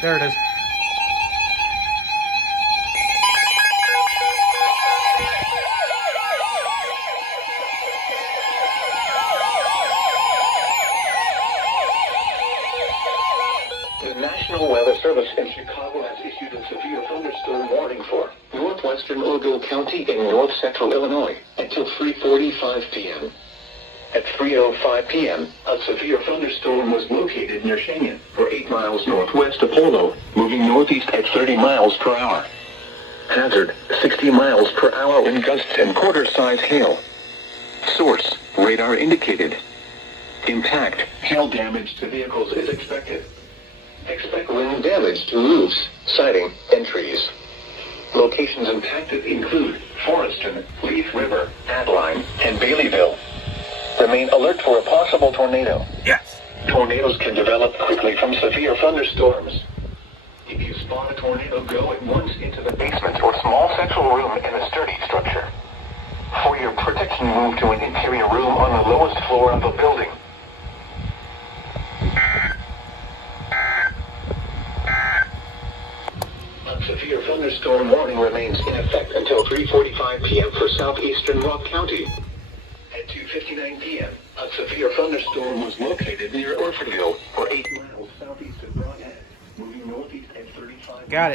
There it is. The National Weather Service in Chicago has issued a severe thunderstorm warning for northwestern Ogle County in north-central Illinois until 3:45 p.m. At 3:05 p.m., a severe thunderstorm was located near Cheyenne, or 8 miles northwest of Polo, moving northeast at 30 miles per hour. Hazard, 60 miles per hour in gusts and quarter-size hail. Source, radar indicated. Impact, hail damage to vehicles is expected. Expect wind damage to roofs, siding, and trees. Locations impacted include Foreston, Leaf River, Adeline, and Baileyville. Remain alert for a possible tornado. Yes. Tornadoes can develop quickly from severe thunderstorms. If you spot a tornado, go at once into the basement or small central room in a sturdy structure. For your protection, move to an interior room on the lowest floor of the building. A severe thunderstorm warning remains in effect until 3:45 p.m. for southeastern Rock County. At 2:59 p.m., a severe thunderstorm was located near Orfordville, or 8 miles southeast of Broadhead, moving northeast at 35. Got it.